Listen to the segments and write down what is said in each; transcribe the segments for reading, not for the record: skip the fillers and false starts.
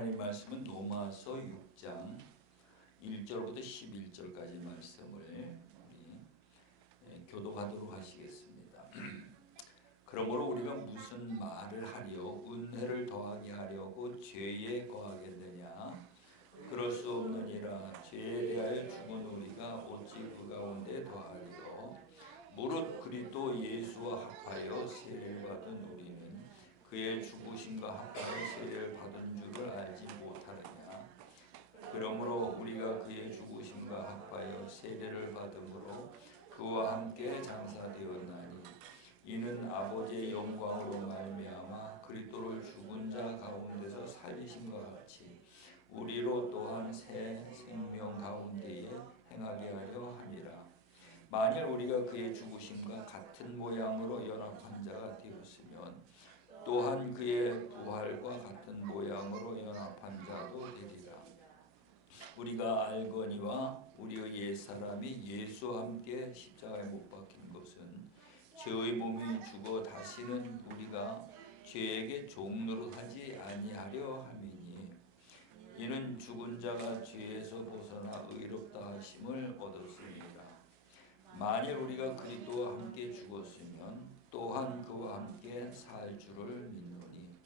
하나님 말씀은 로마서 6장 1절부터 11절까지 말씀을 우리 교독하도록 하시겠습니다. 그러므로 우리가 무슨 말을 하려 은혜를 더하게 하려고 죄에 거하게 되냐? 그럴 수 없느니라. 죄에 대하여 죽은 우리가 어찌 그 가운데 더하리요? 무릇 그리스도 예수와 합하여 세례를 받은 우리는 그의 죽으심과 합하여 세례를 받은 줄을 알지 못하느냐? 그러므로 우리가 그의 죽으심과 합하여 세례를 받음으로 그와 함께 장사되었나니 이는 아버지의 영광으로 말미암아 그리스도를 죽은 자 가운데서 살리심과 같이 우리로 또한 새 생명 가운데에 행하게 하려 함이라. 만일 우리가 그의 죽으심과 같은 모양으로 연합한 자가 되었으면 또한 그의 부활과 같은 모양으로 연합한 자도 되리라. 우리가 알거니와 우리의 옛사람이 예수와 함께 십자가에 못 박힌 것은 죄의 몸이 죽어 다시는 우리가 죄에게 종노릇하지 아니하려 함이니 이는 죽은 자가 죄에서 벗어나 의롭다 하심을 얻었습니다. 만일 우리가 그리스도와 함께 죽었으면 또한 그와 함께 살 줄을 믿노니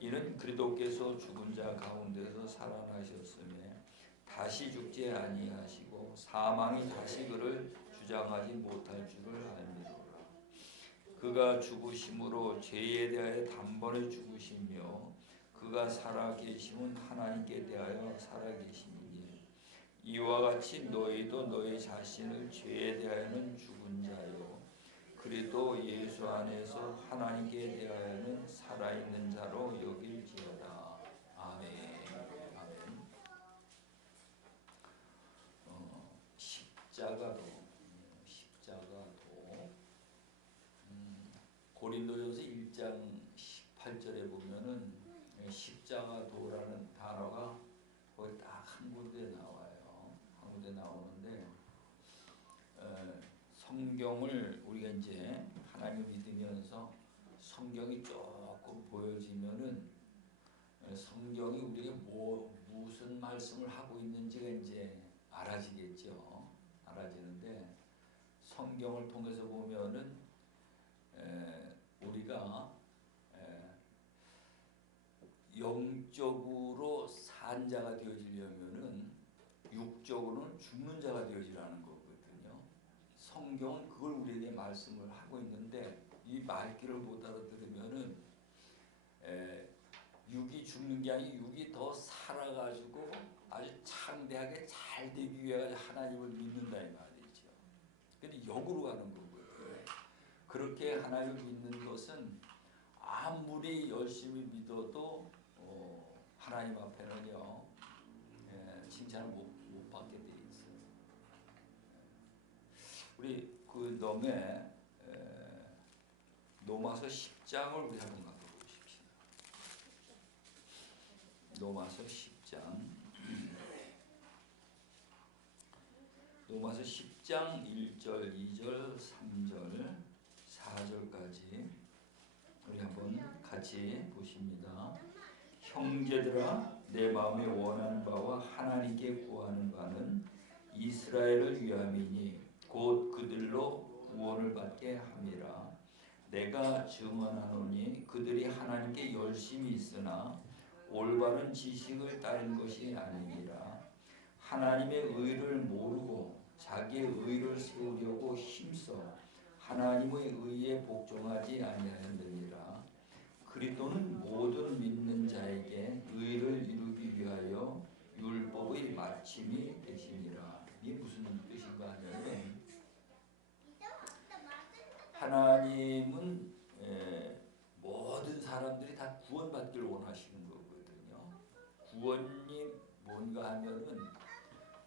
이는 그리스도께서 죽은 자 가운데서 살아나셨음에 다시 죽지 아니하시고 사망이 다시 그를 주장하지 못할 줄을 알미로라. 그가 죽으심으로 죄에 대하여 단번에 죽으시며 그가 살아계심은 하나님께 대하여 살아계심이니 이와 같이 너희도 너희 자신을 죄에 대하여는 죽은 자요 그리스도 예수 안에서 하나님께 대하여는 살아있는 자로 여길지어다. 아멘. 아멘. 십자가도 고린도전서 1장 18절에 보면은 십자가도라는 단어가 거의 딱 한 군데 나와요. 한 군데 나오는데 성경을 우리가 이제 하나님을 믿으면서 성경이 조금 보여지면은 성경이 우리에게 무슨 말씀을 하고 있는지가 이제 알아지겠죠. 알아지는데 성경을 통해서 보면은 우리가 영적으로 산 자가 되어지려면은 육적으로는 죽는 자가 되어지라는 거거든요. 성경은 그걸 우리에게 말씀을 하고 있는데 이 말귀를 못 알아들으면은 육이 죽는 게 아니고 육이 더 살아가지고 아주 창대하게 잘 되기 위해 하나님을 믿는다 이 말이죠. 근데 역으로 가는 거고요. 그렇게 하나님을 믿는 것은 아무리 열심히 믿어도 하나님 앞에는요 칭찬을 못 받게 돼 있어요. 우리 그 로마서 10장을 우리 한번 가보십시다. 로마서 10장 로마서 10장 1절, 2절, 3절, 4절까지 우리 한번 같이 보십니다. 형제들아 내 마음에 원하는 바와 하나님께 구하는 바는 이스라엘을 위함이니 곧 그들로 구원을 받게 함이라. 내가 증언하노니 그들이 하나님께 열심히 있으나 올바른 지식을 따른 것이 아니니라. 하나님의 의를 모르고 자기의 의를 세우려고 힘써 하나님의 의에 복종하지 아니하였느니라. 그리스도는 모든 믿는 자에게 의를 이루기 위하여 율법의 마침이 되시니라. 이게 무슨 뜻인가 하냐면 하나님은 모든 사람들이 다 구원받기를 원하시는 거거든요. 구원이 뭔가 하면은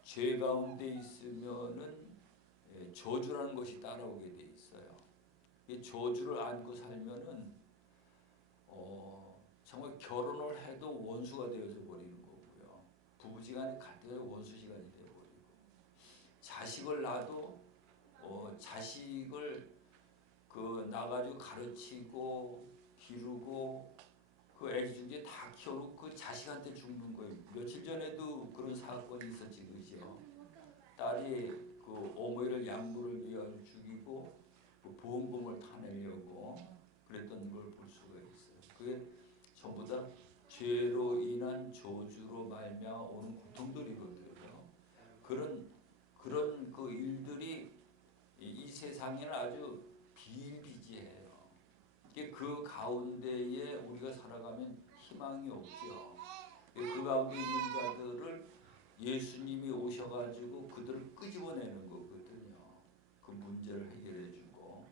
죄 가운데 있으면은 저주라는 것이 따라오게 돼 있어요. 이 저주를 안고 살면은 정말 결혼을 해도 원수가 되어서 버리는 거고요. 부부지간에 갈등이 원수지간이 되어버리고 자식을 낳아도 자식을 나가지고 가르치고 기르고 그 애지중지 다 키워놓고 그 자식한테 죽는 거예요. 며칠 전에도 그런 사건이 있었지, 그죠? 딸이 그 어머니를 양부를 위하여 죽이고 그 보험금을 타내려고 그랬던 걸 볼 수가 있어요. 그게 전부 다 죄로 인한 저주로 말미암아 오는 고통들이거든요. 그런 그 일들이 이 세상에는 아주 비일비재해요. 그 가운데에 우리가 살아가면 희망이 없죠. 그 가운데 있는 자들을 예수님이 오셔가지고 그들을 끄집어내는 거거든요. 그 문제를 해결해주고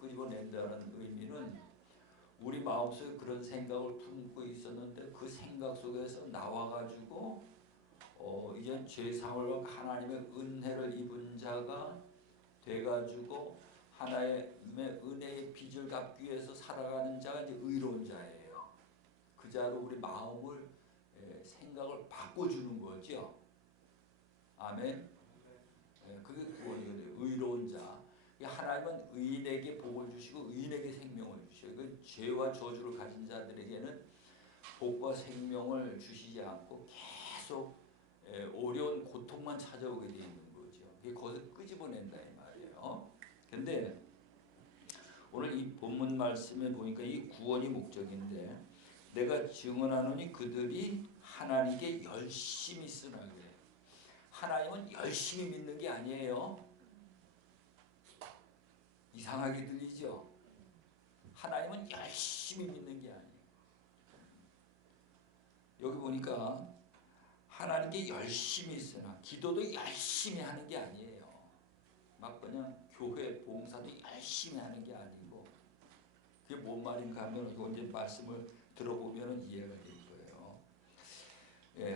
끄집어낸다는 의미는 우리 마음속에 그런 생각을 품고 있었는데 그 생각 속에서 나와가지고 이제 죄사함을 받고 하나님의 은혜를 입은 자가 돼가지고 하나님의 은혜의 빚을 갚기 위해서 살아가는 자가 이제 의로운 자예요. 그 자로 우리 마음을 생각을 바꿔주는 거죠. 아멘. 그게 구원이거든요. 의로운 자. 하나님은 의인에게 복을 주시고 의인에게 생명을 주셔요. 그 죄와 저주를 가진 자들에게는 복과 생명을 주시지 않고 계속 어려운 고통만 찾아오게 되어 있는 거죠. 그게 거기서 끄집어낸다 이 말이에요. 근데 오늘 이 본문 말씀에 보니까 이 구원이 목적인데 내가 증언하노니 그들이 하나님께 열심히 쓰나 그래요. 하나님은 열심히 믿는 게 아니에요. 이상하게 들리죠? 하나님은 열심히 믿는 게 아니에요. 여기 보니까 하나님께 열심히 쓰나 기도도 열심히 하는 게 아니에요. 막 그냥 교회 봉사도 열심히 하는 게 아니고 그게 뭔 말인가 하면 이거 이제 말씀을 들어보면 이해가 될 거예요.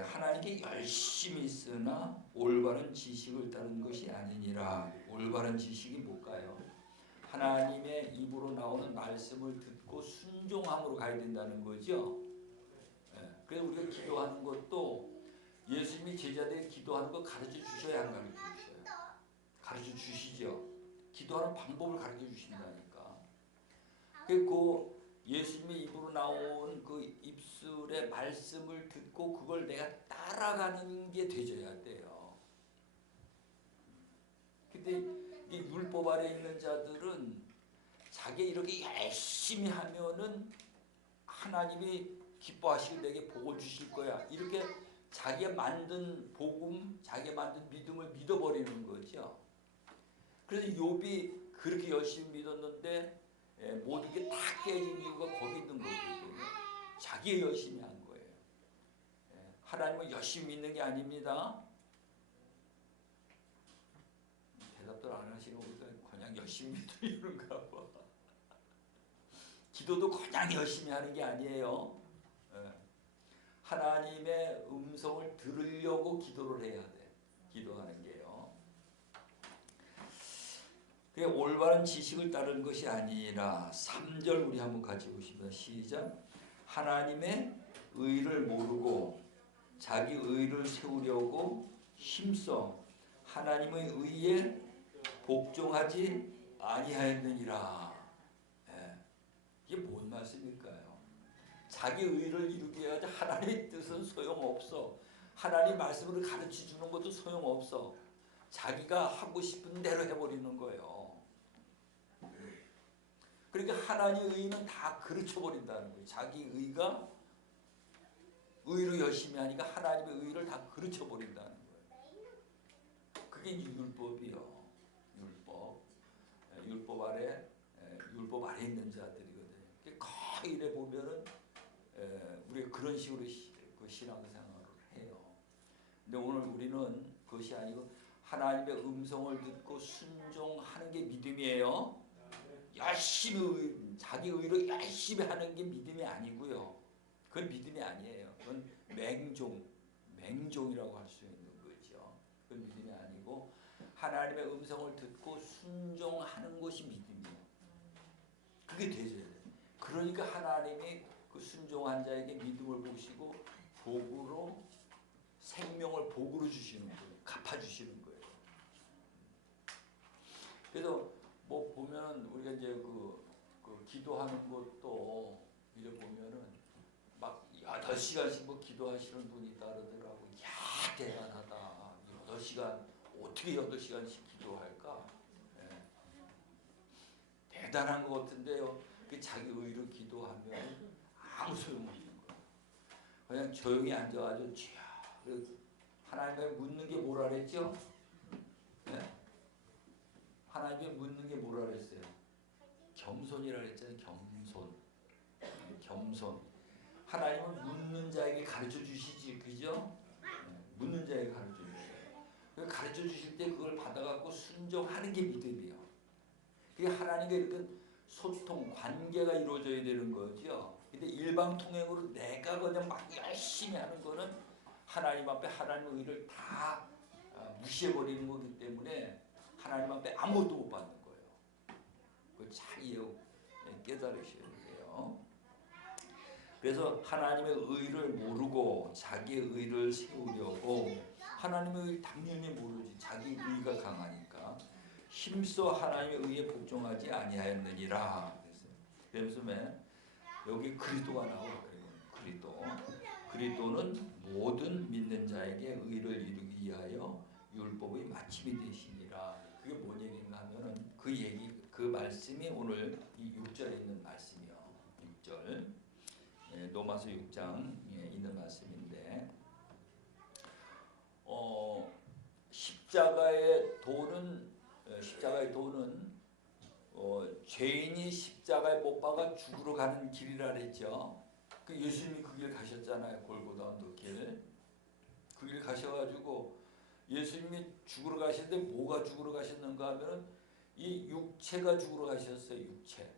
하나님께 열심히 쓰나 올바른 지식을 따른 것이 아니니라. 올바른 지식이 뭘까요? 하나님의 입으로 나오는 말씀을 듣고 순종함으로 가야 된다는 거죠. 그래서 우리가 기도하는 것도 예수님이 제자들이 기도하는 거 가르쳐 주셔야 안 가르쳐 주셔요? 가르쳐 주시죠. 기도하는 방법을 가르쳐 주신다니까. 그 예수님의 입으로 나온 그 입술의 말씀을 듣고 그걸 내가 따라가는 게 되져야 돼요. 근데 이 율법 아래 있는 자들은 자기 이렇게 열심히 하면은 하나님이 기뻐하시고 내게 복을 주실 거야. 이렇게 자기가 만든 복음, 자기가 만든 믿음을 믿어버리는 거죠. 그래서 욥이 그렇게 열심히 믿었는데 모든 게 다 깨진 이유가 거기 있는 거거든요. 자기가 열심히 한 거예요. 하나님은 열심히 믿는 게 아닙니다. 대답들 안 하시는 거니까 그냥 열심히 믿으려는가 봐. 기도도 그냥 열심히 하는 게 아니에요. 하나님의 음성을 들으려고 기도를 해야 돼. 기도하는 게요. 그게 올바른 지식을 따르는 것이 아니라 3절 우리 한번 같이 보십니다. 시작. 하나님의 의를 모르고 자기 의를 세우려고 힘써 하나님의 의에 복종하지 아니하였느니라. 이게 뭔 말씀일까요? 자기 의를 이루기 위해 하나님의 뜻은 소용없어. 하나님 말씀을 가르쳐주는 것도 소용없어. 자기가 하고 싶은 대로 해버리는 거예요. 그러니까 하나님의 의는 다 그르쳐버린다는 거예요. 자기 의가 의로 열심히 하니까 하나님의 의를 다 그르쳐버린다는 거예요. 그게 율법이요. 율법 아래 있는 자들이거든요. 거의 이래 보면은 우리가 그런 식으로 그 신앙생활을 해요. 근데 오늘 우리는 그것이 아니고 하나님의 음성을 듣고 순종하는 게 믿음이에요. 열심히 자기 의로 열심히 하는 게 믿음이 아니고요. 그건 믿음이 아니에요. 그건 맹종이라고 할 수 있는 거죠. 그건 믿음이 아니고 하나님의 음성을 듣고 순종하는 것이 믿음이에요. 그게 되져야 돼요. 그러니까 하나님이 그 순종한 자에게 믿음을 보시고 복으로 생명을 복으로 주시는 거예요. 갚아주시는 거예요. 그래서 뭐 보면 우리가 이제 그 기도하는 것도 이래 보면은 막 8시간씩 뭐 기도하시는 분이 있다 그러더라고. 야, 대단하다. 8시간 어떻게 8시간씩 기도할까? 예. 대단한 것 같은데요. 자기 의로 기도하면 아무 소용없는 거야. 그냥 조용히 앉아가지고 주여. 하나님께 묻는 게 뭐라 그랬죠? 네? 하나님께 묻는 게 뭐라 그랬어요? 겸손이라 그랬잖아요. 겸손. 하나님은 묻는 자에게 가르쳐 주시지, 그죠? 묻는 자에게 가르쳐 주셔요. 가르쳐 주실 때 그걸 받아갖고 순종하는 게 믿음이에요. 그게 하나님과 이렇게 소통, 관계가 이루어져야 되는 거죠. 근데 일방통행으로 내가 그냥 막 열심히 하는 거는 하나님 앞에 하나님의 의를 다 무시해버리는 거기 때문에 하나님 앞에 아무것도 못 받는 거예요. 그걸 잘 깨달으셔야 돼요. 그래서 하나님의 의를 모르고 자기의 의를 세우려고, 하나님의 의 당연히 모르지. 자기 의가 강하니까 힘써 하나님의 의에 복종하지 아니하였느니라. 그래서 여기 그리스도가 나오고 그리스도는 모든 믿는 자에게 의를 이루기 위하여 율법의 마침이 되시니라. 그게 뭔 얘기인가 하면은 그 말씀이 오늘 이 6절에 있는 말씀이요. 6절 로마서 6장에 있는 말씀인데, 십자가의 도는 죄인이 십자가에 못 박아 죽으러 가는 길이라 그랬죠. 그 예수님이 그 길 가셨잖아요. 골고다 언덕길. 그 길 가셔가지고 예수님이 죽으러 가시는데 뭐가 죽으러 가셨는가 하면 이 육체가 죽으러 가셨어요. 육체.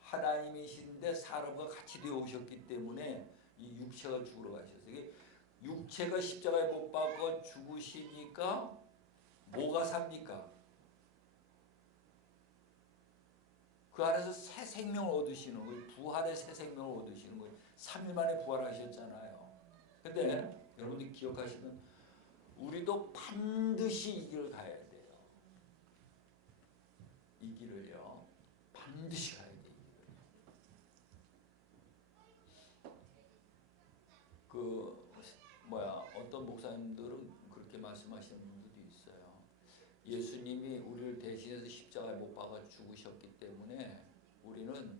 하나님이신데 사람과 같이 되어 오셨기 때문에 이 육체가 죽으러 가셨어요. 육체가 십자가에 못 박아 죽으시니까 뭐가 삽니까? 그 안에서 새 생명을 얻으시는 거예요. 부활의 새 생명을 얻으시는 거예요. 3일 만에 부활하셨잖아요. 근데 여러분들이 기억하시면 우리도 반드시 이 길을 가야 돼요. 이 길을요. 반드시 가야 돼요. 어떤 목사님들은 그렇게 말씀하시는 분들도 있어요. 예수님이 우리를 대신해서 십자가에 못 박아 죽으셨기 때문에 우리는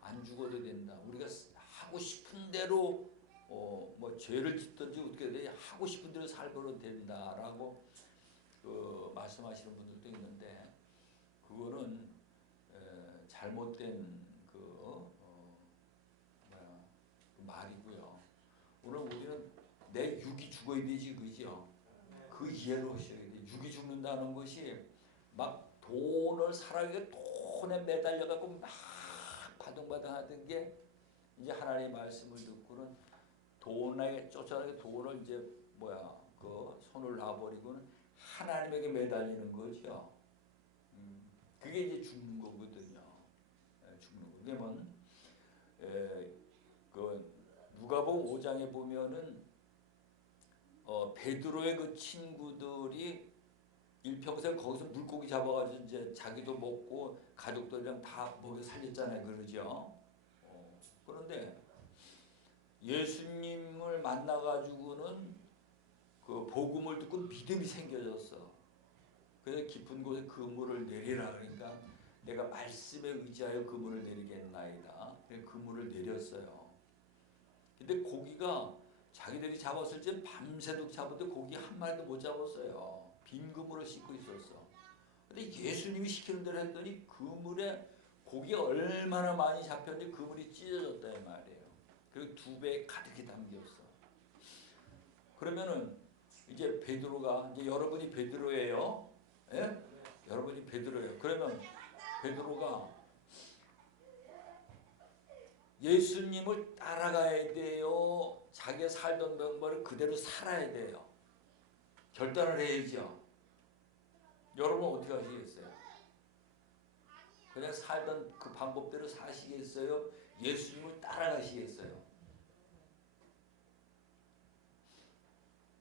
안 죽어도 된다. 우리가 하고 싶은 대로 죄를 짓든지 어떻게 하고 싶은 대로 살고도 된다라고 말씀하시는 분들도 있는데, 그거는 잘못된 말이고요. 오늘 우리는 내 육이 죽어야 되지, 그죠? 그 이해를 하셔야 돼. 육이 죽는다는 것이 막 돈을 살아가게 돈에 매달려갖고 막 바둥바둥 하던 게, 이제 하나님의 말씀을 듣고는 돈에 쫓아가게 돈을 이제 손을 놔버리고는 하나님에게 매달리는 거죠. 그게 이제 죽는 거거든요. 죽는 거. 왜냐면 누가복음 5장에 보면은 베드로의 그 친구들이 일평생 거기서 물고기 잡아가지고 이제 자기도 먹고 가족들이랑 다 먹여 살렸잖아요, 그러죠. 그런데 예수님을 만나가지고는 그 복음을 듣고 믿음이 생겨졌어. 그래서 깊은 곳에 그물을 내리라, 그러니까 내가 말씀에 의지하여 그물을 내리겠나이다. 그래서 그물을 내렸어요. 근데 고기가 자기들이 잡았을 때 밤새도록 잡았는데 고기 한 마리도 못 잡았어요. 빈 그물을 씻고 있었어. 근데 예수님이 시키는 대로 했더니 그물에 고기가 얼마나 많이 잡혔는데 그물이 찢어졌다 이 말이에요. 그리고 2배 가득히 담겼어. 그러면은 이제 베드로가, 이제 여러분이 베드로예요. 예? 여러분이 베드로예요. 그러면 베드로가 예수님을 따라가야 돼요? 자기가 살던 방법을 그대로 살아야 돼요? 결단을 해야죠. 여러분 어떻게 하시겠어요? 그냥 살던 그 방법대로 사시겠어요? 예수님을 따라가시겠어요?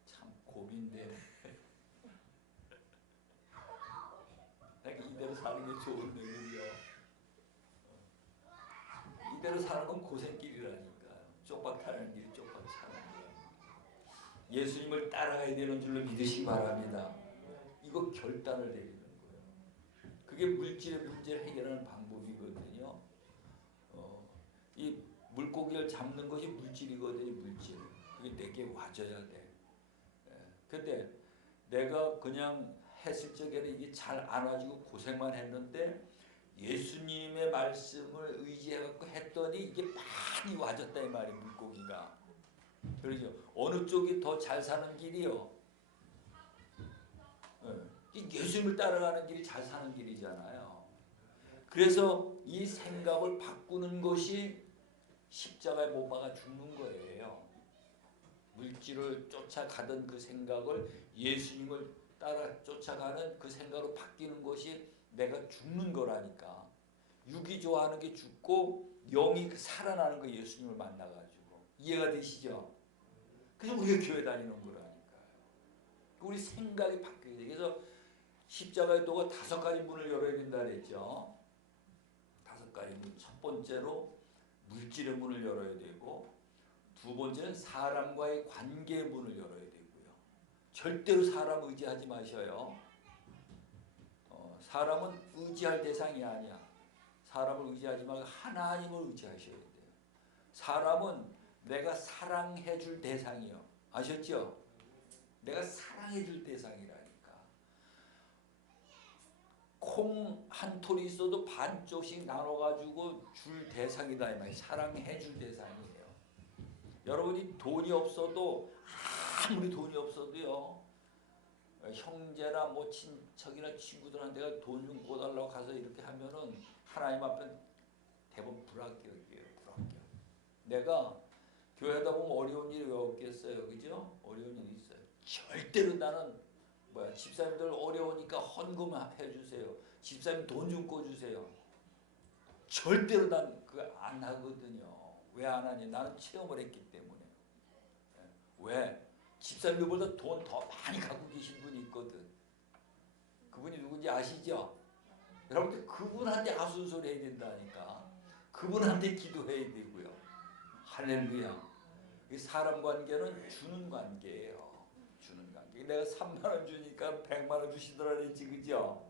참 고민돼. 이대로 사는 게 좋은데, 그죠? 절대로 사는 건 고생길이라니까요. 쪽박 타는 길이 쪽박 차는 거예요. 예수님을 따라가야 되는 줄로 믿으시기 바랍니다. 이거 결단을 내리는 거예요. 그게 물질의 문제를 해결하는 방법이거든요. 이 물고기를 잡는 것이 물질이거든요. 물질. 그게 내게 와줘야 돼. 근데 내가 그냥 했을 적에는 이게 잘 안 와지고 고생만 했는데 예수님의 말씀을 의지해갖고 했더니 이게 많이 와졌다 이 말이에요. 물고기가. 그러죠. 어느 쪽이 더 잘 사는 길이요? 예수님을 따라가는 길이 잘 사는 길이잖아요. 그래서 이 생각을 바꾸는 것이 십자가에 못 박아 죽는 거예요. 물질을 쫓아가던 그 생각을 예수님을 따라 쫓아가는 그 생각으로 바뀌는 것이 내가 죽는 거라니까. 육이 좋아하는 게 죽고 영이 살아나는 거 예수님을 만나가지고. 이해가 되시죠? 그래서 우리가 교회 다니는 거라니까요. 우리 생각이 바뀌어야 돼. 그래서 십자가의 도가 5가지 문을 열어야 된다 그랬죠. 5가지 문. 첫 번째로 물질의 문을 열어야 되고, 두 번째는 사람과의 관계의 문을 열어야 되고요. 절대로 사람 의지하지 마셔요. 사람은 의지할 대상이 아니야. 사람을 의지하지 말고 하나님을 의지하셔야 돼요. 사람은 내가 사랑해 줄 대상이요. 아셨죠? 내가 사랑해 줄 대상이라니까. 콩 한 톨이 있어도 반쪽씩 나눠가지고 줄 대상이다 이 말이에요. 사랑해 줄 대상이에요. 여러분이 돈이 없어도 아무리 돈이 없어도요. 형제나 뭐 친척이나 친구들한테 돈 좀 꿔달라고 가서 이렇게 하면은 하나님 앞에 대부분 불합격이에요. 불합격. 내가 교회하다 보면 어려운 일이 왜 없겠어요. 그죠? 어려운 일이 있어요. 절대로 나는 집사님들 어려우니까 헌금 해주세요. 집사님 돈 좀 꿔주세요. 절대로 난 그거 안 하거든요. 왜 안 하냐? 나는 체험을 했기 때문에. 왜? 집사님들보다 돈 더 많이 갖고 계신 분이 있거든. 그분이 누군지 아시죠? 여러분들 그분한테 아순소리 해야 된다니까. 그분한테 기도해야 되고요. 할렐루야. 사람 관계는 주는 관계예요. 주는 관계. 내가 3만 원 주니까 100만 원 주시더라 그랬지, 그죠?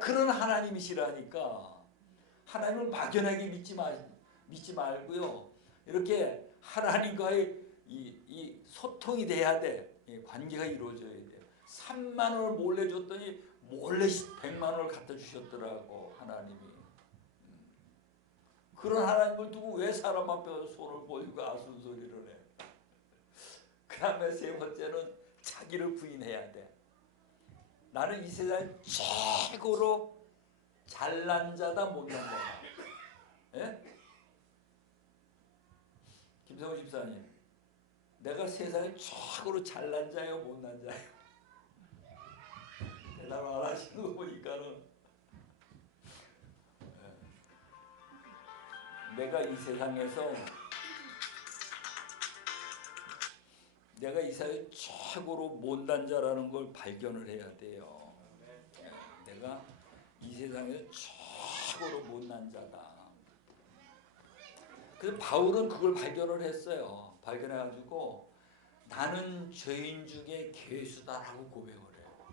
그런 하나님이시라니까. 하나님을 막연하게 믿지 말고요. 이렇게 하나님과의 이 소통이 돼야 돼. 관계가 이루어져야 돼요. 3만 원을 몰래 줬더니 몰래 100만 원을 갖다 주셨더라고 하나님이. 그런 하나님을 두고 왜 사람 앞에서 손을 보이고 아순소리를 해. 그 다음에 세 번째는 자기를 부인해야 돼. 나는 이 세상 최고로 잘난 자다 못난 자다. 예? 김성우 집사님, 내가 세상에 최고로 잘난 자예요 못난 자예요? 대답 안 하시는 거 보니까는 내가 이 세상에 최고로 못난 자라는 걸 발견을 해야 돼요. 내가 이 세상에서 최고로 못난 자다. 그래서 바울은 그걸 발견을 했어요. 발견해가지고 나는 죄인 중에 괴수다라고 고백을 해요.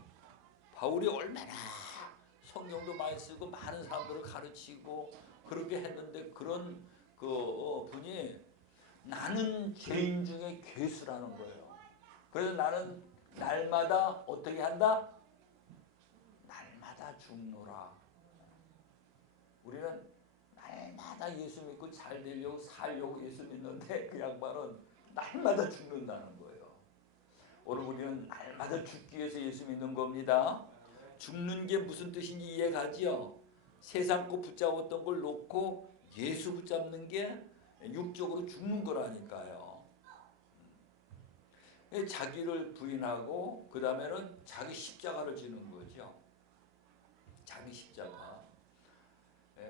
바울이 얼마나 성경도 많이 쓰고 많은 사람들을 가르치고 그렇게 했는데 그런 분이 나는 죄인 중에 괴수라는 거예요. 그래서 나는 날마다 어떻게 한다? 날마다 죽노라. 우리는 날마다 예수 믿고 잘 되려고 살려고 예수 믿는데 그 양반은 날마다 죽는다는 거예요. 오늘 우리는 날마다 죽기 위해서 예수 믿는 겁니다. 죽는 게 무슨 뜻인지 이해가지요? 세상 거 붙잡았던 걸 놓고 예수 붙잡는 게 육적으로 죽는 거라니까요. 자기를 부인하고 그 다음에는 자기 십자가를 지는 거죠. 자기 십자가.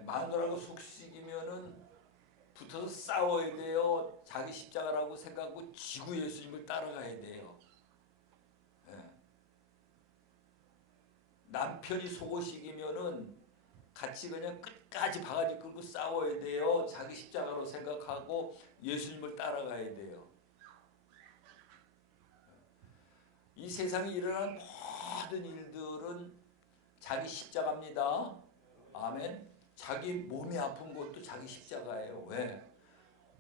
마누라하고 속식이면은 붙어서 싸워야 돼요. 자기 십자가라고 생각하고 지구 예수님을 따라가야 돼요. 남편이 속옷이기면은 같이 그냥 끝까지 바가지 끌고 싸워야 돼요. 자기 십자가로 생각하고 예수님을 따라가야 돼요. 이 세상에 일어나는 모든 일들은 자기 십자가입니다. 아멘. 자기 몸이 아픈 것도 자기 십자가예요. 왜?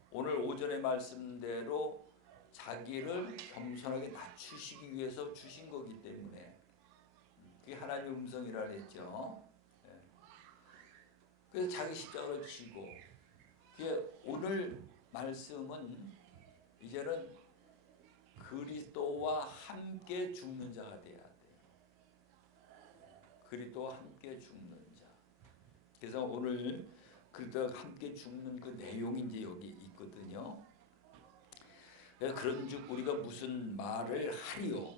오늘 오전의 말씀대로 자기를 겸손하게 낮추시기 위해서 주신 거기 때문에 그게 하나님의 음성이라 그랬죠. 그래서 자기 십자가를 지고 오늘 말씀은 이제는 그리스도와 함께 죽는 자가 돼야 돼요. 그리스도와 함께 죽는 자. 그래서 오늘 그리스도와 함께 죽는 그 내용이 이제 여기 있거든요. 그래서 그런즉 우리가 무슨 말을 하리요?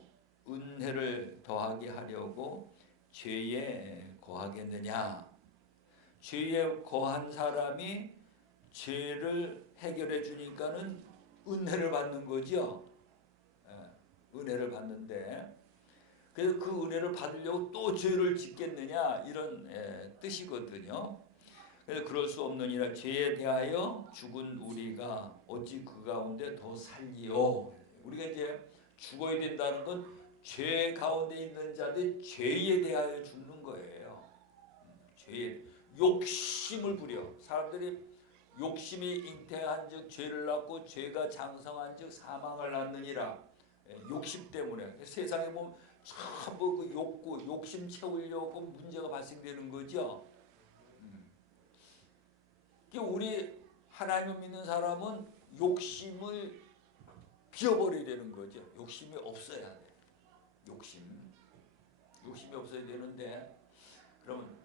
은혜를 더하게 하려고 죄에 거하겠느냐? 죄에 거한 사람이 죄를 해결해 주니까는 은혜를 받는 거죠. 은혜를 받는데 그래서 그 은혜를 받으려고 또 죄를 짓겠느냐 이런 뜻이거든요. 그래서 그럴 수 없느니라. 죄에 대하여 죽은 우리가 어찌 그 가운데 더 살리요. 우리가 이제 죽어야 된다는 건 죄 가운데 있는 자들이 죄에 대하여 죽는 거예요. 죄에 욕심을 부려. 사람들이 욕심이 잉태한즉 죄를 낳고 죄가 장성한즉 사망을 낳느니라. 욕심 때문에 세상에 보면 전부 그 욕구, 욕심 채우려고 문제가 발생되는 거죠. 우리 하나님을 믿는 사람은 욕심을 비워버려야 되는 거죠. 욕심이 없어야 돼. 욕심이 없어야 되는데 그러면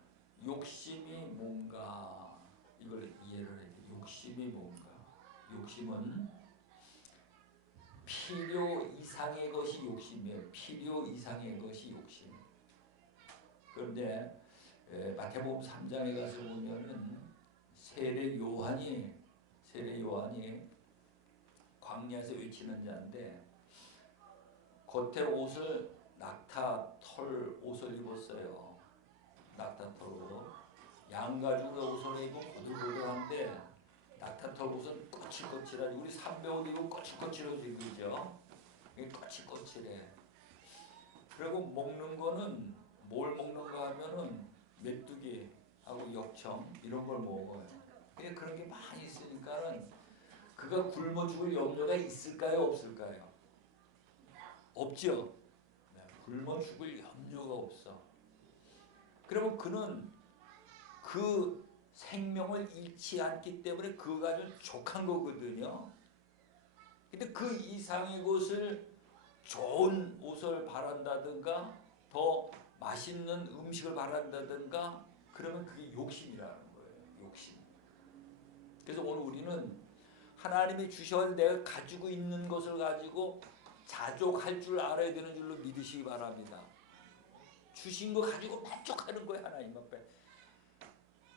욕심이 뭔가 이걸 이해를 해야 돼. 욕심이 뭔가? 욕심은 필요 이상의 것이 욕심이에요. 필요 이상의 것이 욕심. 그런데 마태복음 3장에 가서 보면은 세례 요한이 광야에서 외치는 자인데 겉에 옷을 낙타 털 옷을 입었어요. 낙타 털로 양가죽의 옷을 입고 보들보들한데 낙타 털 옷은 거칠거칠하지. 우리 삼배 옷 입고 거칠거칠하지 그죠? 이게 거칠거칠해. 그리고 먹는 거는 뭘 먹는가 하면은 메뚜기하고 역청 이런 걸 먹어요. 그런 게 많이 있으니까는 그가 굶어 죽을 염려가 있을까요, 없을까요? 없죠. 굶어 죽을 염려가 없어. 그러면 그는 그 생명을 잃지 않기 때문에 그가 아주 족한 거거든요. 근데 그 이상의 것을 좋은 옷을 바란다든가 더 맛있는 음식을 바란다든가 그러면 그게 욕심이라는 거예요. 욕심. 그래서 오늘 우리는 하나님이 주셔서 내가 가지고 있는 것을 가지고 자족할 줄 알아야 되는 줄로 믿으시기 바랍니다. 주신 거 가지고 만족하는 거예요. 하나님 앞에.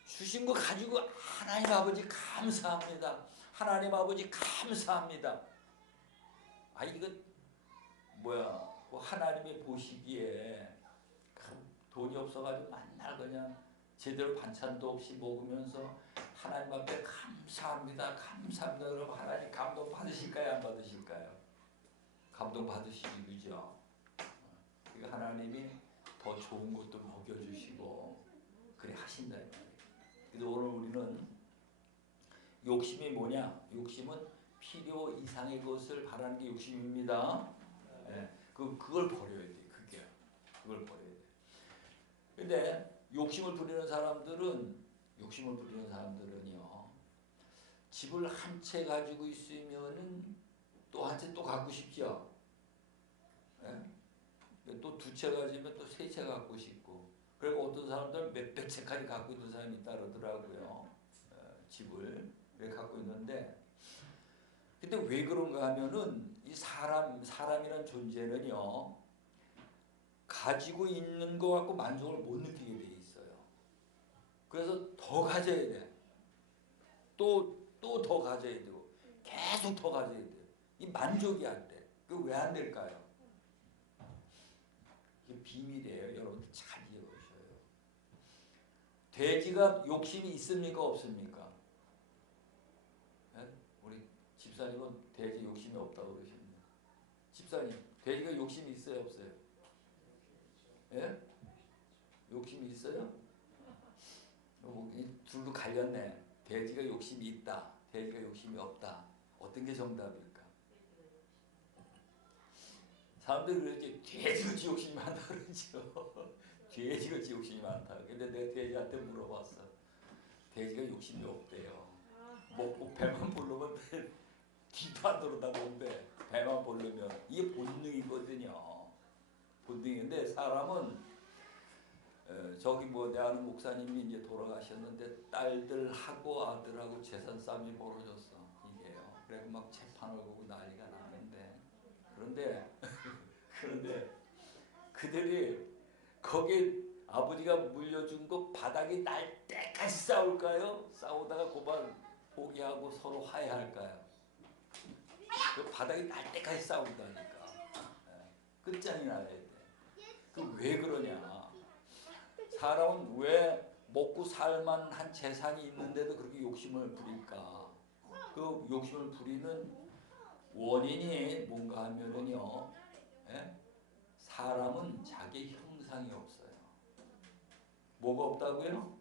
주신 거 가지고 하나님 아버지 감사합니다. 하나님 아버지 감사합니다. 이거 뭐야? 하나님이 보시기에 돈이 없어가지고 맨날 그냥 제대로 반찬도 없이 먹으면서 하나님 앞에 감사합니다. 감사합니다. 그럼 하나님 감동 받으실까요? 안 받으실까요? 감동 받으시지 그죠? 그러니까 하나님이 더 좋은 것도 먹여주시고 그래 하신다. 그래서 오늘 우리는 욕심이 뭐냐? 욕심은 필요 이상의 것을 바라는 게 욕심입니다. 그걸 버려야 돼. 그걸 버려야 돼. 근데 욕심을 부리는 사람들은요, 집을 한 채 가지고 있으면은 또 한 채 또 갖고 싶죠. 또 두 채 가지면 또 세 채 갖고 싶고. 그리고 어떤 사람들은 몇백 채까지 갖고 있는 사람이 있다 그러더라고요. 집을 갖고 있는데, 근데 왜 그런가 하면은 이 사람이란 존재는요, 가지고 있는 거 갖고 만족을 못 느끼게 돼 있어요. 그래서 더 가져야 돼. 또 더 가져야 되고 계속 더 가져야 돼. 이 만족이 안 돼. 그 왜 안 될까요? 이게 비밀이에요. 여러분들 잘 이해하셔요. 돼지가 욕심이 있습니까 없습니까? 예? 우리 집사님은 돼지 욕심이 없다고 그러십니다. 집사님, 돼지가 욕심이 있어요 없어요? 예? 욕심이 있어요? 둘도 갈렸네. 돼지가 욕심이 있다, 돼지가 욕심이 없다. 어떤 게 정답일까? 사람들이 그러지, 돼지같이 욕심이 많다 그러죠. 돼지같이 욕심이 많다. 근데 내가 돼지한테 물어봤어. 돼지가 욕심이 없대요. 먹고 배만 부르면 뒤도 안 돌아다보는데 배만 부르면 이게 본능이거든요. 본능인데 사람은 저기 뭐 내 아는 목사님이 이제 돌아가셨는데 딸들하고 아들하고 재산 싸움이 벌어졌어. 이게요. 그래서 막 재판을 보고 난리가 나는데 그런데 그들이 거기 아버지가 물려준 거 바닥이 날 때까지 싸울까요? 싸우다가 고반 포기하고 서로 화해할까요? 그 바닥이 날 때까지 싸운다니까. 끝장이 나야 돼. 그 왜 그러냐? 사람은 왜 먹고 살만한 재산이 있는데도 그렇게 욕심을 부릴까? 그 욕심을 부리는 원인이 뭔가 하면은요, 예? 사람은 자기 형상이 없어요. 뭐가 없다고요?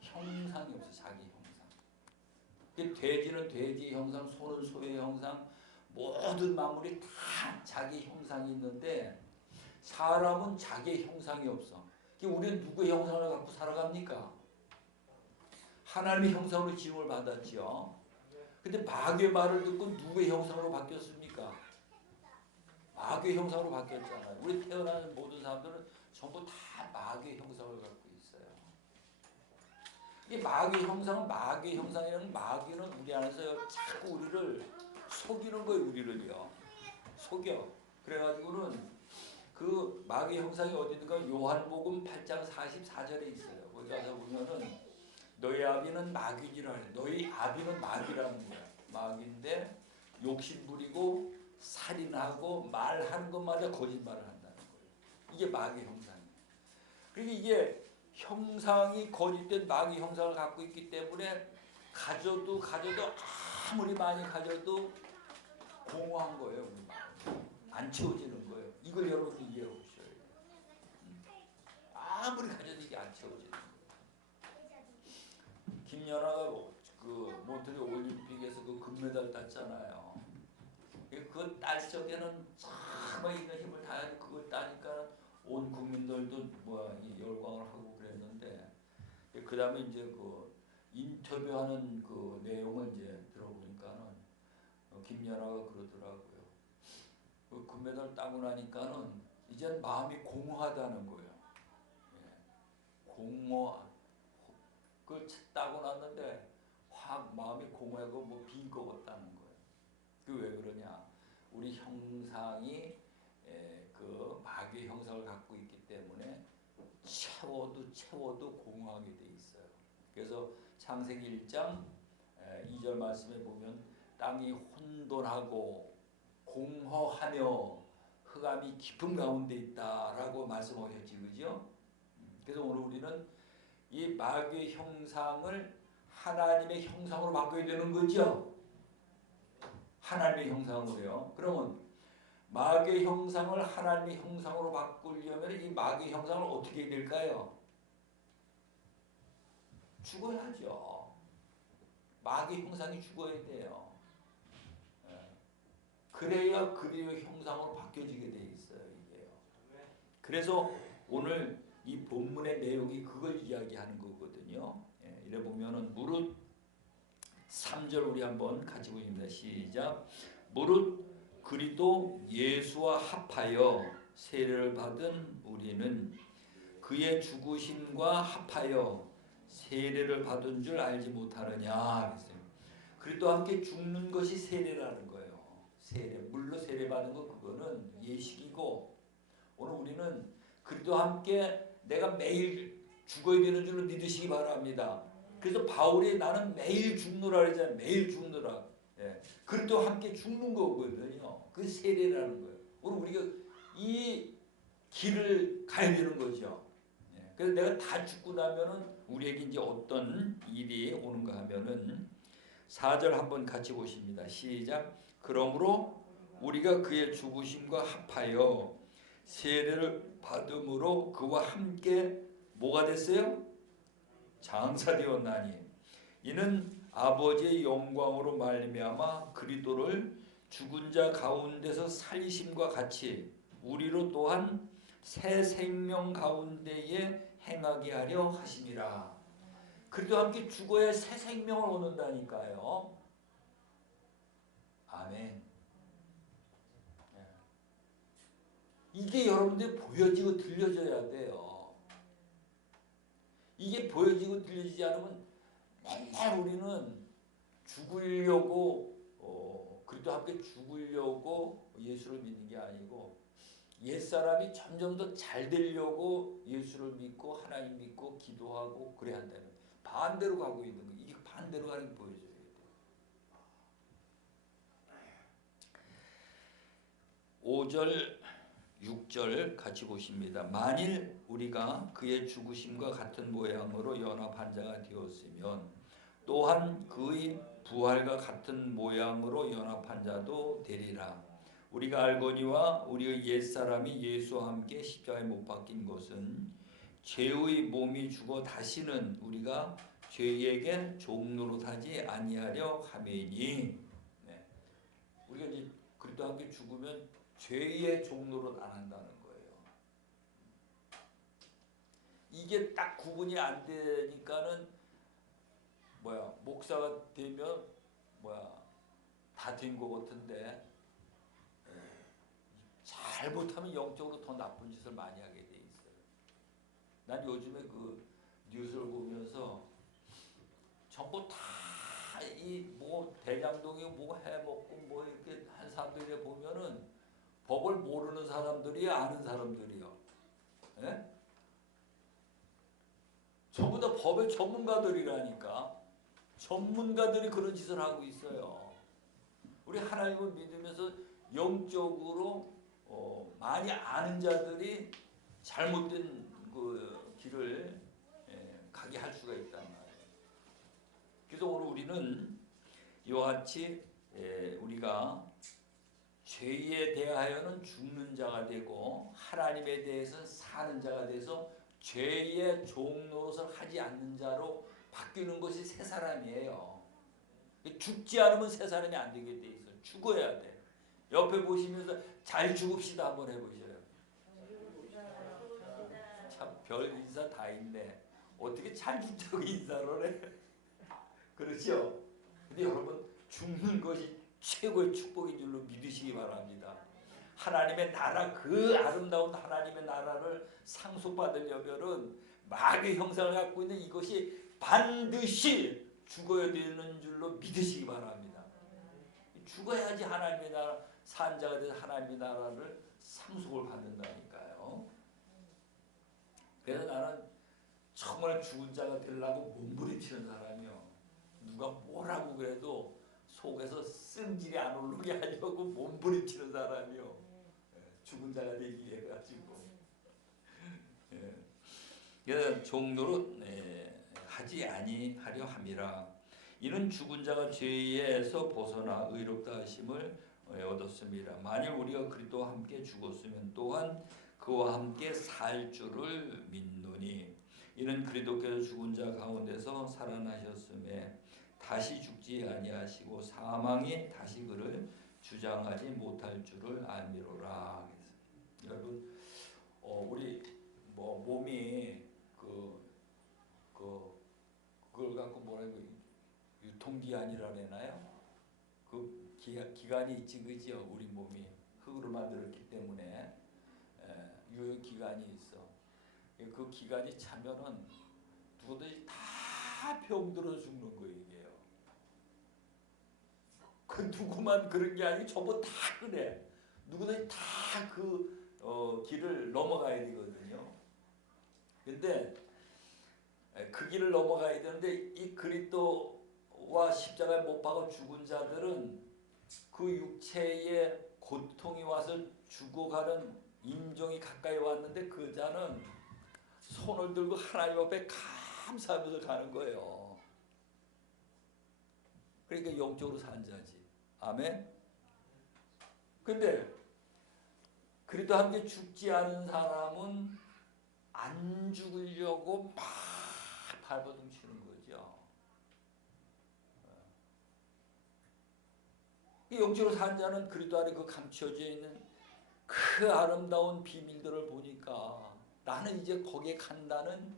형상이 없어. 자기 형상. 돼지는 돼지 형상, 소는 소의 형상, 모든 만물이 다 자기 형상이 있는데 사람은 자기 형상이 없어. 우리는 누구의 형상을 갖고 살아갑니까? 하나님의 형상으로 지음을 받았지요. 근데 마귀의 말을 듣고 누구의 형상으로 바뀌었습니까? 마귀의 형상으로 바뀌었잖아요. 우리 태어나는 모든 사람들은 전부 다 마귀의 형상을 갖고 있어요. 이 마귀의 형상은 마귀의 형상이라는, 마귀는 우리 안에서 자꾸 우리를 속이는 거예요. 우리를요. 속여. 그래가지고는 그 마귀의 형상이 어디든가 요한복음 8장 44절에 있어요. 거기 가서 보면은 너희 아비는 마귀지라 해. 너희 아비는 마귀라는 거야. 마귀인데 욕심 부리고 살인하고 말하는 것마다 거짓말을 한다는 거예요. 이게 마귀의 형상이에요. 그러니까 이게 형상이 거짓된 마귀 형상을 갖고 있기 때문에 가져도 아무리 많이 가져도 공허한 거예요. 안 채워지는 거예요. 이걸 여러분이 이해해 보셔야 돼요. 아무리 가져도 이게 안 채워지는 거예요. 김연아가 그 몬트리올 올림픽에서 그 금메달 땄잖아요. 그 딸 적에는 정말 이런 힘을 다해 그걸 따니까 온 국민들도 뭐 열광을 하고 그랬는데, 그 다음에 이제 그 인터뷰하는 그 내용을 이제 들어보니까는 김연아가 그러더라고요. 그 금메달 따고 나니까는 이젠 마음이 공허하다는 거예요. 예. 공허. 그걸 따고 났는데 확 마음이 공허하고 뭐 빈 것 같다는 거예요. 그 왜 그러냐? 우리 형상이 그 마귀의 형상을 갖고 있기 때문에 채워도 공허하게 돼 있어요. 그래서 창세기 1장 2절 말씀에 보면 땅이 혼돈하고 공허하며 흑암이 깊은 가운데 있다라고 말씀하셨지, 그죠? 그래서 오늘 우리는 이 마귀의 형상을 하나님의 형상으로 바꿔야 되는 거죠. 하나님의 형상으로요. 그러면 마귀의 형상을 하나님의 형상으로 바꾸려면 이 마귀의 형상을 어떻게 해야 될까요? 죽어야죠. 마귀의 형상이 죽어야 돼요. 그래야 그리스도의 형상으로 바뀌어지게 돼 있어요. 이게요. 그래서 오늘 이 본문의 내용이 그걸 이야기하는 거거든요. 이래 보면은 무릇 3절 우리 한번 같이 보십니다. 시작. 무릇 그리스도 예수와 합하여 세례를 받은 우리는 그의 죽으심과 합하여 세례를 받은 줄 알지 못하느냐 그랬어요. 그리스도와 함께 죽는 것이 세례라는 거예요. 세례, 물로 세례 받은 거 그거는 예식이고, 오늘 우리는 그리스도와 함께 내가 매일 죽어야 되는 줄로 믿으시기 바랍니다. 그래서 바울이 나는 매일 죽노라 그러잖아요. 매일 죽노라. 예. 그리스도와 함께 죽는 거거든요. 그 세례라는 거예요. 오늘 우리가 이 길을 가야 되는 거죠. 예. 그래서 내가 다 죽고 나면은 우리에게 이제 어떤 일이 오는가 하면은 4절 한번 같이 보십니다. 시작. 그러므로 우리가 그의 죽으심과 합하여 세례를 받음으로 그와 함께 뭐가 됐어요? 장사되었나니 이는 아버지의 영광으로 말미암아 그리스도를 죽은 자 가운데서 살리심과 같이 우리로 또한 새 생명 가운데에 행하게 하려 하심이라. 그리스도와 함께 죽어야 새 생명을 얻는다니까요. 아멘. 이게 여러분들 보여지고 들려져야 돼요. 이게 보여지고 들려지지 않으면 맨날 우리는 죽으려고 그리스도와 함께 죽으려고 예수를 믿는 게 아니고 옛사람이 점점 더 잘 되려고 예수를 믿고 하나님 믿고 기도하고 그래야 한다는 반대로 가고 있는 거예요. 이게 반대로 가는 게 보여져야 돼요. 5절 6절 같이 보십니다. 만일 우리가 그의 죽으심과 같은 모양으로 연합한 자가 되었으면 또한 그의 부활과 같은 모양으로 연합한 자도 되리라. 우리가 알거니와 우리의 옛사람이 예수와 함께 십자가에 못 박힌 것은 죄의 몸이 죽어 다시는 우리가 죄에게 종노릇하지 아니하려 함이니. 네. 우리가 이제 그리스도와 함께 죽으면 죄의 종노릇 안 한다는 거예요. 이게 딱 구분이 안 되니까는 목사가 되면 다 된 것 같은데 잘못하면 영적으로 더 나쁜 짓을 많이 하게 돼 있어요. 난 요즘에 그 뉴스를 보면서 전부 다 이 대장동이 해먹고 이렇게 한 사람들이 보면은 법을 모르는 사람들이 아는 사람들이요. 예? 전부 다 법의 전문가들이라니까. 전문가들이 그런 짓을 하고 있어요. 우리 하나님을 믿으면서 영적으로 많이 아는 자들이 잘못된 그 길을 가게 할 수가 있단 말이에요. 그래서 오늘 우리는 이와 같이 우리가 죄에 대하여는 죽는 자가 되고 하나님에 대해서는 사는 자가 돼서 죄의 종노릇을 하지 않는 자로 바뀌는 것이 새 사람이에요. 죽지 않으면 새 사람이 안 되게 돼 있어요. 죽어야 돼. 옆에 보시면서 잘 죽읍시다 한번 해보셔요. 참 별 인사 다 있네. 어떻게 잘 죽자고 인사를 해? 그렇죠? 근데 여러분 죽는 것이 최고의 축복인 줄로 믿으시기 바랍니다. 하나님의 나라, 그 아름다운 하나님의 나라를 상속받으려면은 마귀의 형상을 갖고 있는 이것이 반드시 죽어야 되는 줄로 믿으시기 바랍니다. 죽어야지 하나님의 나라, 산 자가 돼서 하나님의 나라를 상속을 받는다니까요. 그래서 나는 정말 죽은 자가 되려고 몸부림치는 사람이요. 누가 뭐라고 그래도 속에서 승질이 안 오르게 하려고 몸부림치는 사람이요. 죽은 자가 되기 위해 가지고. 그래서 종노릇 하지 아니하려 함이라. 이는 죽은 자가 죄에서 벗어나 의롭다 하심을 얻었습니다. 만일 우리가 그리스도와 함께 죽었으면 또한 그와 함께 살 줄을 믿노니 이는 그리스도께서 죽은 자 가운데서 살아나셨음에 다시 죽지 아니하시고 사망이 다시 그를 주장하지 못할 줄을 알미로라. 여러분 우리 몸이 그걸 갖고 뭐라고 유통기한이라 그러나요? 그 기간이 있지, 그죠? 우리 몸이 흙으로 만들었기 때문에 유효 기간이 있어. 그 기간이 차면은 누구든지 다 병들어 죽는 거 이게요. 그 누구만 그런 게 아니고 전부 다 그래. 누구든지 다 그 길을 넘어가야 되거든요. 근데 그 길을 넘어가야 되는데 이 그리스도와 십자가에 못 박아 죽은 자들은 그 육체의 고통이 와서 죽어가는 임종이 가까이 왔는데 그 자는 손을 들고 하나님 앞에 감사하면서 가는 거예요. 그러니까 영적으로 산 자지. 아멘. 근데 그래도 함께 죽지 않은 사람은 안 죽으려고 막 발버둥 치는 거죠. 영적으로 산 자는 그리스도 안에 그 감춰져 있는 그 아름다운 비밀들을 보니까 나는 이제 거기에 간다는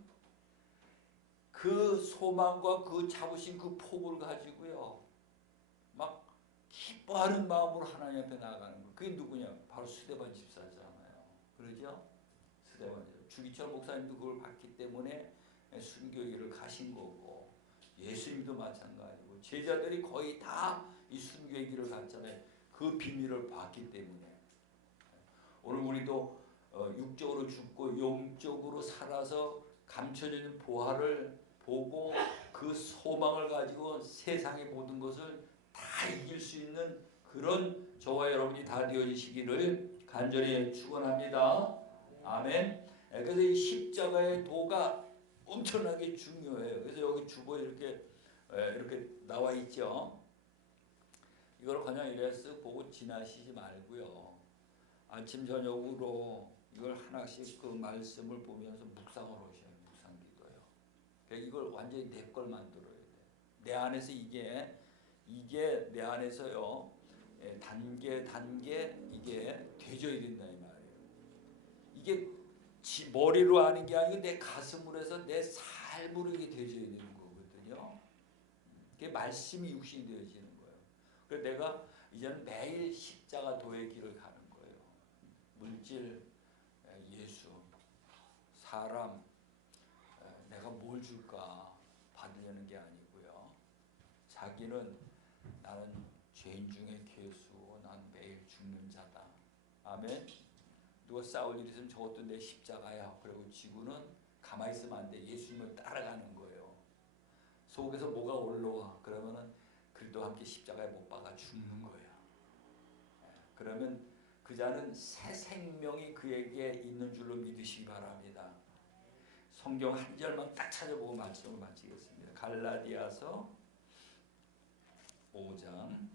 그 소망과 그 자부심, 그 폭을 가지고요, 막 기뻐하는 마음으로 하나님 앞에 나아가는 거예요. 그게 누구냐? 바로 스데반 집사잖아요. 그러죠? 스데반 집사. 주기철 목사님도 그걸 봤기 때문에 순교기를 가신 거고, 예수님도 마찬가지고, 제자들이 거의 다 이 순교의 길을 갔잖아요. 그 비밀을 봤기 때문에. 오늘 우리도 육적으로 죽고 영적으로 살아서 감춰져 있는 보화를 보고 그 소망을 가지고 세상의 모든 것을 다 이길 수 있는 그런 저와 여러분이 다 되어지시기를 간절히 축원합니다. 아멘. 그래서 이 십자가의 도가 엄청나게 중요해요. 그래서 여기 주보에 이렇게 나와 있죠. 이걸 그냥 이래 쓱 보고 지나시지 말고요. 아침 저녁으로 이걸 하나씩 그 말씀을 보면서 묵상을 하셔요. 묵상기도요. 그러니까 이걸 완전히 내 걸 만들어야 돼. 내 안에서 이게 내 안에서요, 단계 이게 되져야 된다 이 말이에요. 이게 머리로 하는 게 아니고 내 가슴으로 해서 내 삶으로 이게 되져야 되는 거거든요. 그게 말씀이 육신이 되어지는 거예요. 그래서 내가 이제는 매일 십자가 도의 길을 가는 거예요. 물질, 예수, 사람, 내가 뭘 줄까 받으려는 게 아니고요. 자기는 나는 죄인 중에 괴수, 난 매일 죽는 자다. 아멘. 누가 싸울 일 있으면 저것도 내 십자가야. 그리고 지구는 가만히 있으면 안 돼. 예수님을 따라가는 거예요. 속에서 뭐가 올라와. 그러면은 그리스도 함께 십자가에 못 박아 죽는 거예요. 그러면 그 자는 새 생명이 그에게 있는 줄로 믿으시기 바랍니다. 성경 한 절만 딱 찾아보고 말씀을 마치겠습니다. 갈라디아서 5장,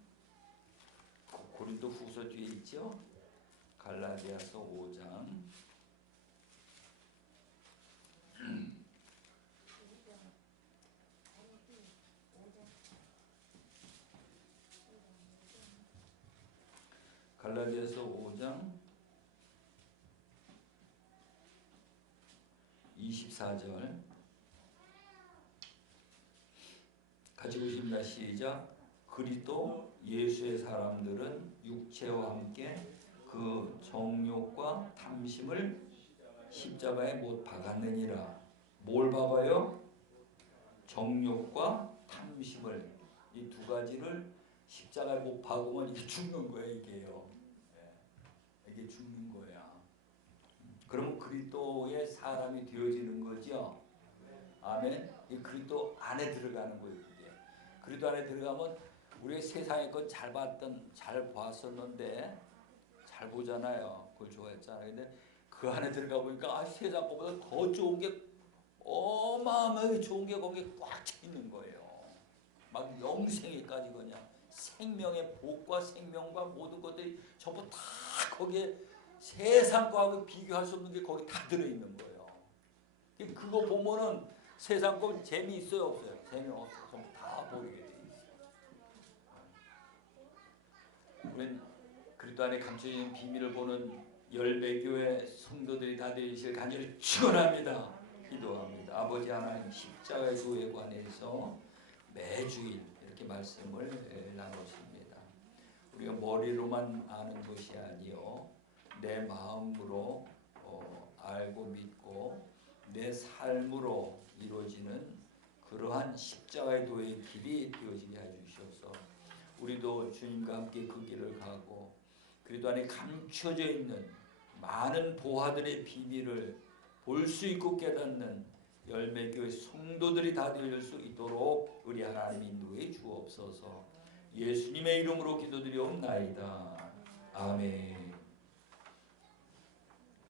고린도 후서 뒤에 있죠. 갈라디아서 5장 갈라디아서 5장 24절 같이 보십니다. 시작. 그리스도 예수의 사람들은 육체와 함께 그 정욕과 탐심을 십자가에 못 박았느니라. 뭘 박아요? 정욕과 탐심을. 이 두 가지를 십자가에 못 박으면 이게 죽는 거예요. 이게요. 이게 죽는 거야. 그러면 그리스도의 사람이 되어지는 거죠. 아멘. 이 그리스도 안에 들어가는 거예요. 이게. 그리스도 안에 들어가면 우리 세상의 것 잘 봤었는데 잘 보잖아요. 그걸 좋아했잖아요. 근데 그 안에 들어가 보니까 세상 것보다 더 좋은 게 어마어마하게 좋은 게 거기에 꽉 차 있는 거예요. 막 영생에까지 그냥 생명의 복과 생명과 모든 것들이 전부 다 거기에 세상 거하고 비교할 수 없는 게 거기 다 들어있는 거예요. 그거 보면은 세상 거 재미있어요 없어요? 재미없어요. 전부 다 보이게 돼 있어요. 우린 그리스도 안에 감춰진 비밀을 보는 열매교회 성도들이 다 되시길 간절히 축원합니다. 기도합니다. 아버지 하나님, 십자가의 도에 관해서 매주일 이렇게 말씀을 나눴습니다. 우리가 머리로만 아는 것이 아니요, 내 마음으로 알고 믿고 내 삶으로 이루어지는 그러한 십자가의 도의 길이 되어지게 해주셔서 우리도 주님과 함께 그 길을 가고 그리스도 안에 감춰져 있는 많은 보화들의 비밀을 볼 수 있고 깨닫는 열매교회 성도들이 다 될 수 있도록 우리 하나님 인도해 주옵소서. 예수님의 이름으로 기도드리옵나이다. 아멘.